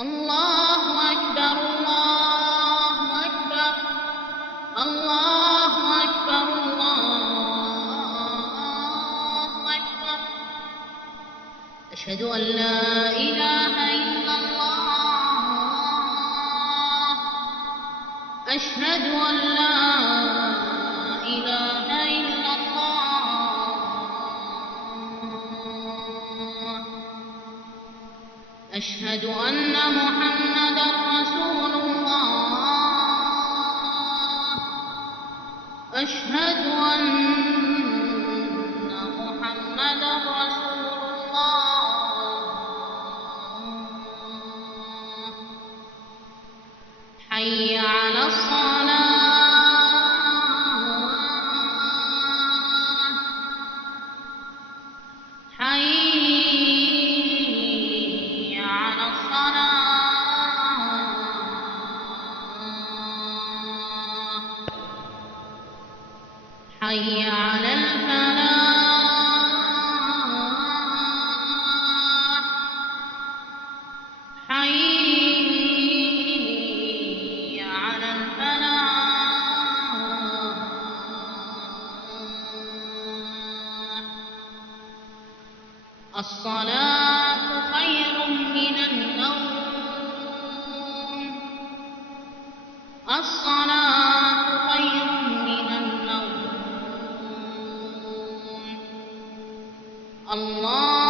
الله أكبر الله أكبر الله أكبر الله أكبر. أشهد أن لا إله إلا الله. أشهد أن لا إله إلا الله. أشهد أن محمدا رسول الله. أشهد أن محمدا رسول الله. حي على الصلاة. حي على الصلاة. حي على الفلاح. حي على الفلاح. الصلاة خير من النوم. الصلاة خير من النوم. الله